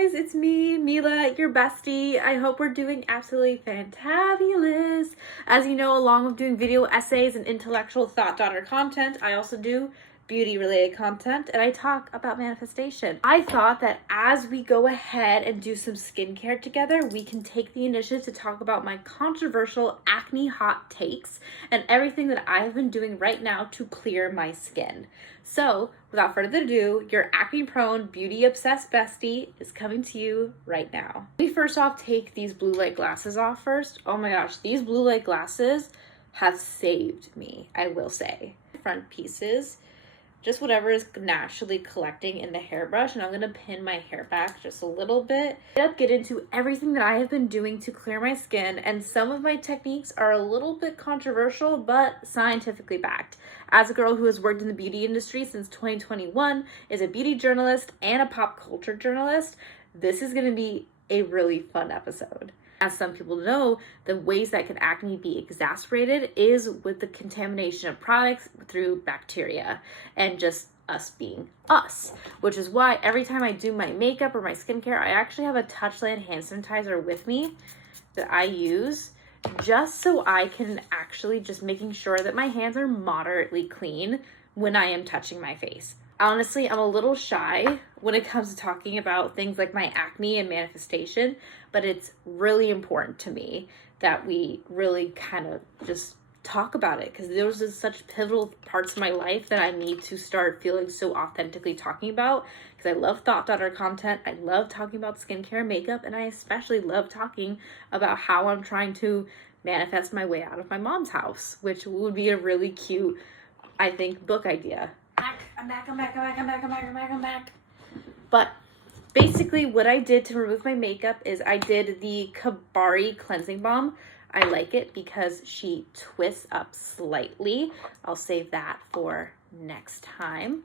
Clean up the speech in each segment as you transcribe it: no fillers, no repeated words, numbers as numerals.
guys, it's me, Mila, your bestie. I hope we're doing absolutely fantabulous. As you know, along with doing video essays and intellectual thought daughter content, I also do beauty related content and I talk about manifestation. I thought that as we go ahead and do some skincare together, we can take the initiative to talk about my controversial acne hot takes and everything that I have been doing right now to clear my skin. So without further ado, your acne prone, beauty obsessed bestie is coming to you right now. Let me first off take these blue light glasses off first. Oh my gosh, these blue light glasses have saved me, I will say. Front pieces, just whatever is naturally collecting in the hairbrush, and I'm gonna pin my hair back just a little bit. Get into everything that I have been doing to clear my skin, and some of my techniques are a little bit controversial, but scientifically backed. As a girl who has worked in the beauty industry since 2021, is a beauty journalist and a pop culture journalist, this is gonna be a really fun episode. As some people know, the ways that can acne be exacerbated is with the contamination of products through bacteria and just us being us, which is why every time I do my makeup or my skincare, I actually have a Touchland hand sanitizer with me that I use just so I can actually just making sure that my hands are moderately clean when I am touching my face. Honestly, I'm a little shy when it comes to talking about things like my acne and manifestation, but it's really important to me that we really kind of just talk about it because those are such pivotal parts of my life that I need to start feeling so authentically talking about because I love thought daughter content. I love talking about skincare and makeup, and I especially love talking about how I'm trying to manifest my way out of my mom's house, which would be a really cute, I think, book idea. I'm back. But basically what I did to remove my makeup is I did the Kabari cleansing balm. I like it because she twists up slightly. I'll save that for next time.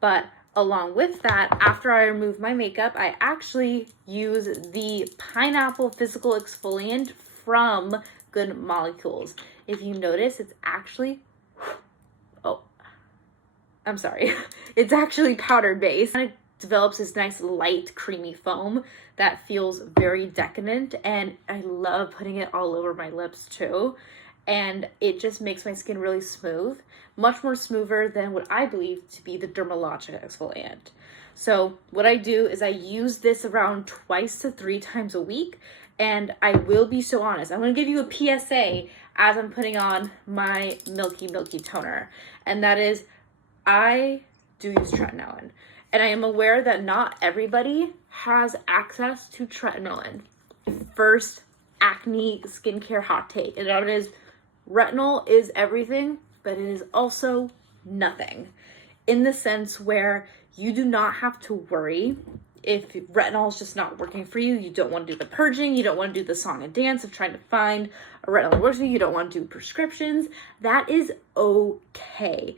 But along with that, after I remove my makeup, I actually use the pineapple physical exfoliant from Good Molecules. If you notice, it's actually I'm sorry, it's actually powder based. And it develops this nice light creamy foam that feels very decadent, and I love putting it all over my lips too. And it just makes my skin really smooth, much more smoother than what I believe to be the Dermalogica exfoliant. So what I do is I use this around 2 to 3 times a week, and I will be so honest. I'm gonna give you a PSA as I'm putting on my Milky toner, and that is, I do use tretinoin, and I am aware that not everybody has access to tretinoin. First acne skincare hot take, and that is retinol is everything, but it is also nothing, in the sense where you do not have to worry if retinol is just not working for you. You don't want to do the purging, you don't want to do the song and dance of trying to find a retinol that works for you, you don't want to do prescriptions. That is okay.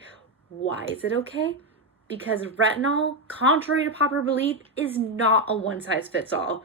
Why is it okay? Because retinol, contrary to popular belief, is not a one size fits all.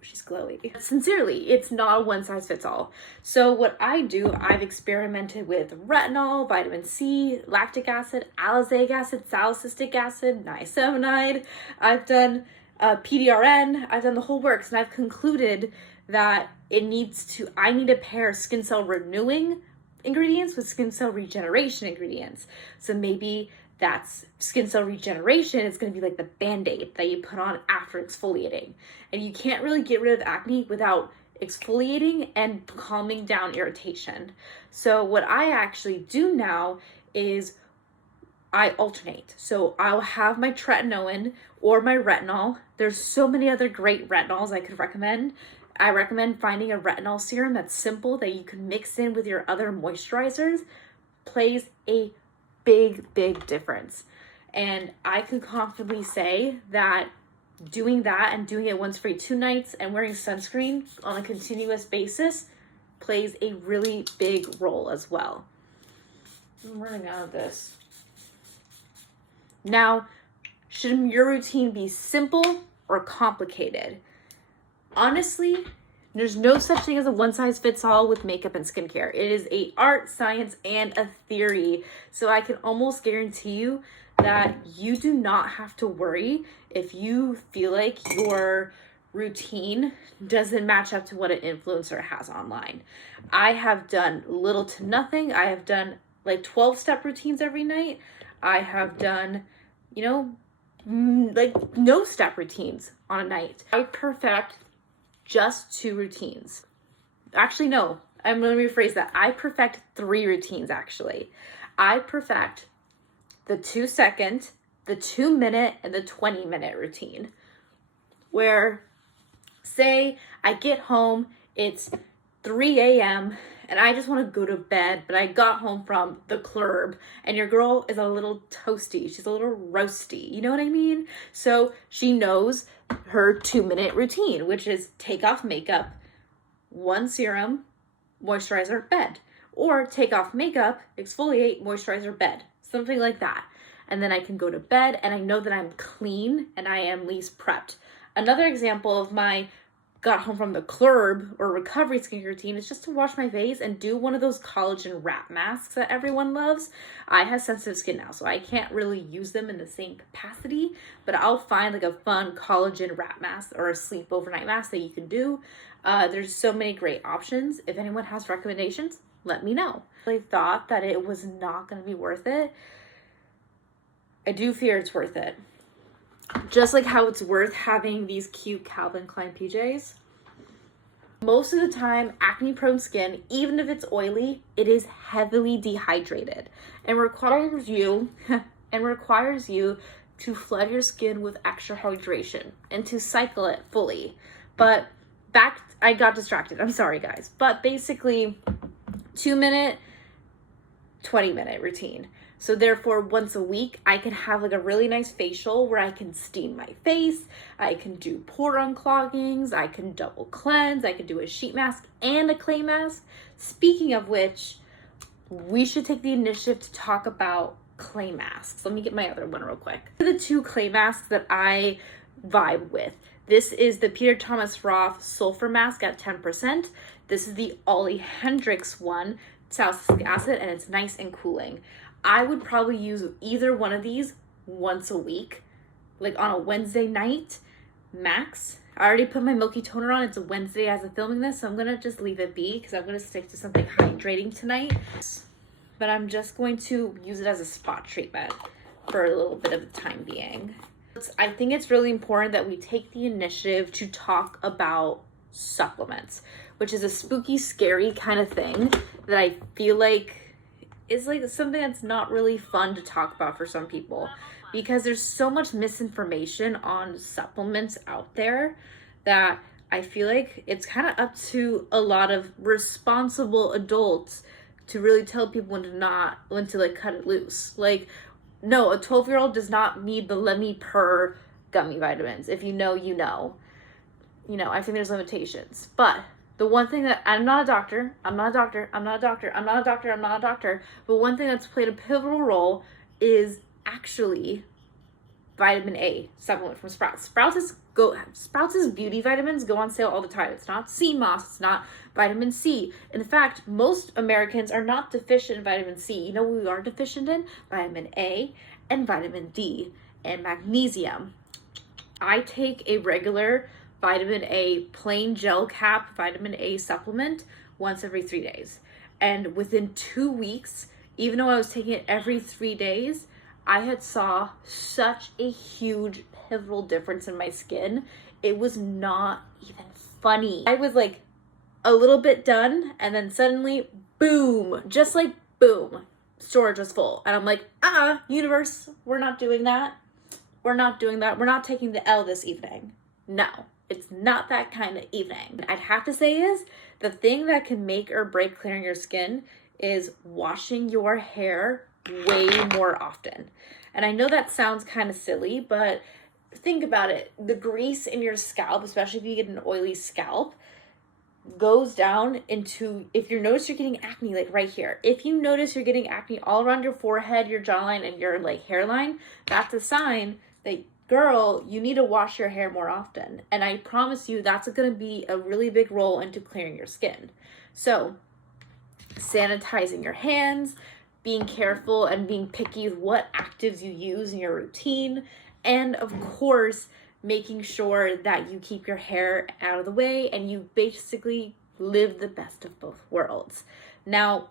She's glowy. Sincerely, it's not a one size fits all. So what I do, I've experimented with retinol, vitamin C, lactic acid, alizac acid, salicylic acid, niacinamide. I've done PDRN, I've done the whole works, and I've concluded that I need to pair skin cell renewing ingredients with skin cell regeneration ingredients. So maybe that's skin cell regeneration. It's going to be like the band-aid that you put on after exfoliating. And you can't really get rid of acne without exfoliating and calming down irritation. So what I actually do now is I alternate. So I'll have my tretinoin or my retinol. There's so many other great retinols I could recommend. I recommend finding a retinol serum that's simple that you can mix in with your other moisturizers. Plays a big difference. And I can confidently say that doing that and doing it once every 2 nights and wearing sunscreen on a continuous basis plays a really big role as well. I'm running out of this. Now, should your routine be simple or complicated? Honestly, There's no such thing as a one size fits all with makeup and skincare. It is a art, science, and a theory. So I can almost guarantee you that you do not have to worry if you feel like your routine doesn't match up to what an influencer has online. I have done little to nothing. I have done like 12-step routines every night. I have done, you know, like no step routines on a night. I perfect just 2 routines. Actually, no, I'm going to rephrase that. I perfect 3 routines, actually. I perfect the 2-second, the 2-minute, and the 20-minute routine. Where, say, I get home, it's 3 a.m., and I just want to go to bed, but I got home from the club, and your girl is a little toasty. She's a little roasty. You know what I mean? So she knows her 2-minute routine, which is take off makeup, 1 serum, moisturizer, bed. Or take off makeup, exfoliate, moisturizer, bed. Something like that. And then I can go to bed, and I know that I'm clean, and I am least prepped. Another example of my got home from the club or recovery skincare routine is just to wash my face and do one of those collagen wrap masks that everyone loves. I have sensitive skin now, so I can't really use them in the same capacity, but I'll find like a fun collagen wrap mask or a sleep overnight mask that you can do. There's so many great options. If anyone has recommendations, let me know. I thought that it was not going to be worth it. I do fear it's worth it. Just like how it's worth having these cute Calvin Klein PJs. Most of the time, acne-prone skin, even if it's oily, it is heavily dehydrated and requires you to flood your skin with extra hydration and to cycle it fully. But I got distracted. I'm sorry, guys. But basically, 2-minute, 20-minute routine. So therefore, once a week, I can have like a really nice facial where I can steam my face, I can do pore uncloggings, I can double cleanse, I can do a sheet mask and a clay mask. Speaking of which, we should take the initiative to talk about clay masks. Let me get my other one real quick. The 2 clay masks that I vibe with. This is the Peter Thomas Roth Sulfur Mask at 10%. This is the Ollie Hendricks one, salicylic acid, and it's nice and cooling. I would probably use either one of these once a week, like on a Wednesday night, max. I already put my milky toner on. It's a Wednesday as I'm filming this, so I'm going to just leave it be because I'm going to stick to something hydrating tonight. But I'm just going to use it as a spot treatment for a little bit of the time being. I think it's really important that we take the initiative to talk about supplements, which is a spooky, scary kind of thing that I feel like is like something that's not really fun to talk about for some people because there's so much misinformation on supplements out there that I feel like it's kind of up to a lot of responsible adults to really tell people when to like cut it loose. Like, no, a 12-year-old does not need the Lemmy Per gummy vitamins. If you know, you know. You know, I think there's limitations. But the one thing that, I'm not a doctor, but one thing that's played a pivotal role is actually vitamin A supplement from Sprouts. Sprouts' beauty vitamins go on sale all the time. It's not sea moss, it's not vitamin C. In fact, most Americans are not deficient in vitamin C. You know what we are deficient in? Vitamin A and vitamin D and magnesium. I take a regular vitamin A plain gel cap vitamin A supplement once every 3 days. And within 2 weeks, even though I was taking it every 3 days, I had saw such a huge pivotal difference in my skin. It was not even funny. I was like a little bit done and then suddenly, boom, just like boom, storage was full. And I'm like, universe, we're not doing that. We're not doing that. We're not taking the L this evening. No. It's not that kind of evening. I'd have to say is the thing that can make or break clearing your skin is washing your hair way more often. And I know that sounds kind of silly, but think about it. The grease in your scalp, especially if you get an oily scalp, goes down into, if you notice you're getting acne like right here, if you notice you're getting acne all around your forehead, your jawline, and your like hairline, that's a sign that girl, you need to wash your hair more often. And I promise you that's going to be a really big role into clearing your skin. So sanitizing your hands, being careful and being picky with what actives you use in your routine, and of course, making sure that you keep your hair out of the way and you basically live the best of both worlds. Now,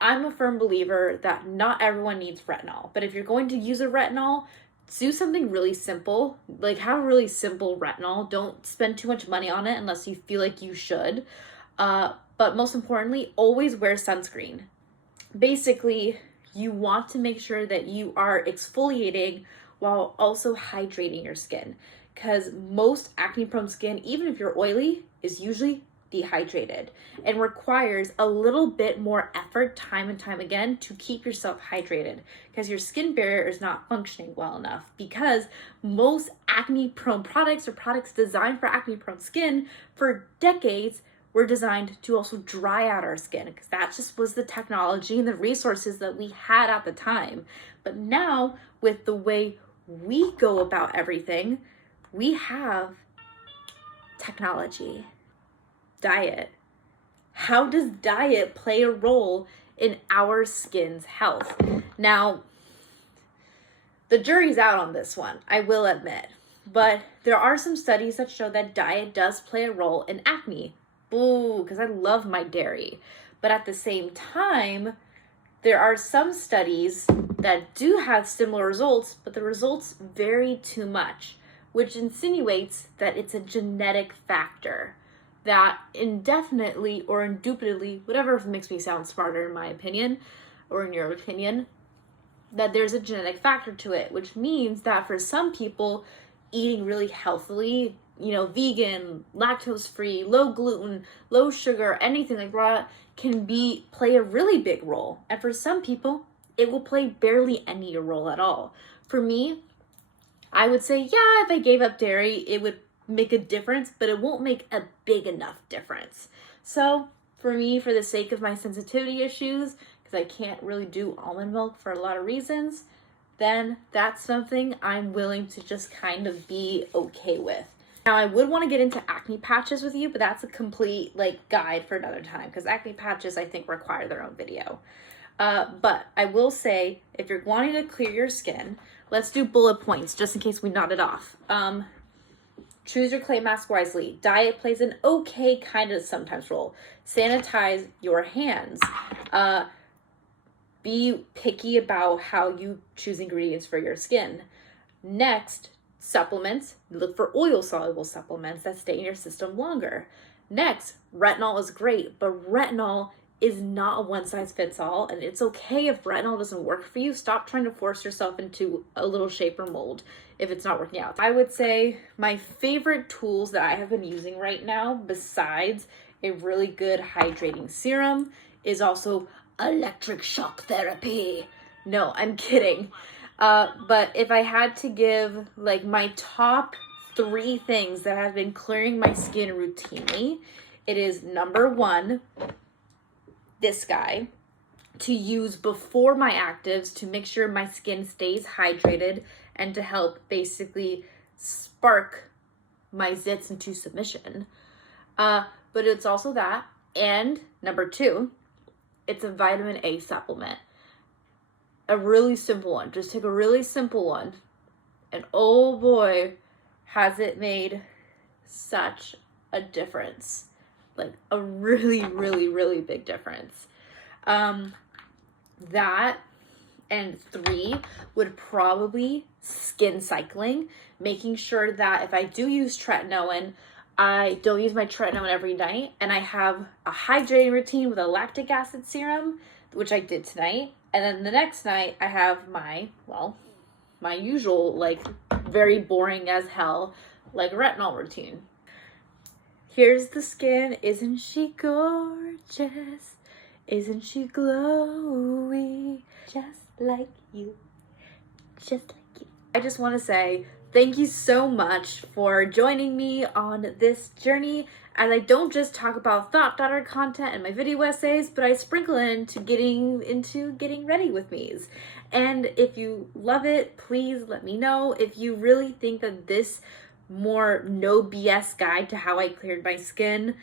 I'm a firm believer that not everyone needs retinol, but if you're going to use a retinol, do something really simple, like have a really simple retinol. Don't spend too much money on it unless you feel like you should. But most importantly, always wear sunscreen. Basically, you want to make sure that you are exfoliating while also hydrating your skin, because most acne-prone skin, even if you're oily, is usually dehydrated and requires a little bit more effort time and time again to keep yourself hydrated, because your skin barrier is not functioning well enough, because most acne prone products or products designed for acne prone skin for decades were designed to also dry out our skin, because that just was the technology and the resources that we had at the time. But now with the way we go about everything, we have technology. Diet. How does diet play a role in our skin's health? Now, the jury's out on this one, I will admit, but there are some studies that show that diet does play a role in acne. Boo, because I love my dairy. But at the same time, there are some studies that do have similar results, but the results vary too much, which insinuates that it's a genetic factor that indefinitely or indubitably, whatever makes me sound smarter in my opinion, or in your opinion, that there's a genetic factor to it, which means that for some people, eating really healthily, vegan, lactose-free, low gluten, low sugar, anything like that can play a really big role. And for some people, it will play barely any role at all. For me, I would say, yeah, if I gave up dairy, it would make a difference, but it won't make a big enough difference. So for me, for the sake of my sensitivity issues, because I can't really do almond milk for a lot of reasons, then that's something I'm willing to just kind of be okay with. Now, I would want to get into acne patches with you, but that's a complete guide for another time, because acne patches I think require their own video. But I will say, if you're wanting to clear your skin, let's do bullet points just in case we nod it off. Choose your clay mask wisely. Diet plays an okay kind of sometimes role. Sanitize your hands. Be picky about how you choose ingredients for your skin. Next, supplements. Look for oil-soluble supplements that stay in your system longer. Next, retinol is great, but retinol is not a one-size-fits-all, and it's okay if retinol doesn't work for you. Stop trying to force yourself into a little shape or mold if it's not working out. I would say my favorite tools that I have been using right now, besides a really good hydrating serum, is also electric shock therapy. No, I'm kidding. But if I had to give my top 3 things that have been clearing my skin routinely, it is number 1, this guy, to use before my actives to make sure my skin stays hydrated and to help basically spark my zits into submission. But it's also that. And number 2, it's a vitamin A supplement. A really simple one. Just take a really simple one, and oh boy, has it made such a difference. A really, really, really big difference. That and 3 would probably skin cycling, making sure that if I do use tretinoin, I don't use my tretinoin every night, and I have a hydrating routine with a lactic acid serum, which I did tonight. And then the next night I have my usual, very boring as hell, retinol routine. Here's the skin. Isn't she gorgeous? Isn't she glowy? Just like you. Just like you. I just want to say Thank you so much for joining me on this journey, as I don't just talk about thought daughter content and my video essays, but I sprinkle into getting ready with me's. And if you love it, please let me know. If you really think that this more no BS guide to how I cleared my skin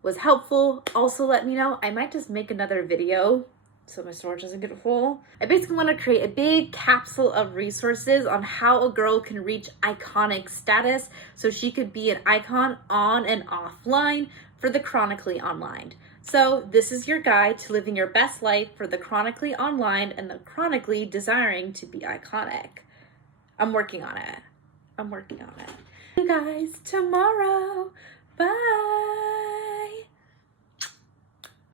was helpful, also let me know. I might just make another video so my storage doesn't get full. I basically want to create a big capsule of resources on how a girl can reach iconic status so she could be an icon on and offline for the chronically online. So this is your guide to living your best life for the chronically online and the chronically desiring to be iconic. I'm working on it. See you guys tomorrow. Bye.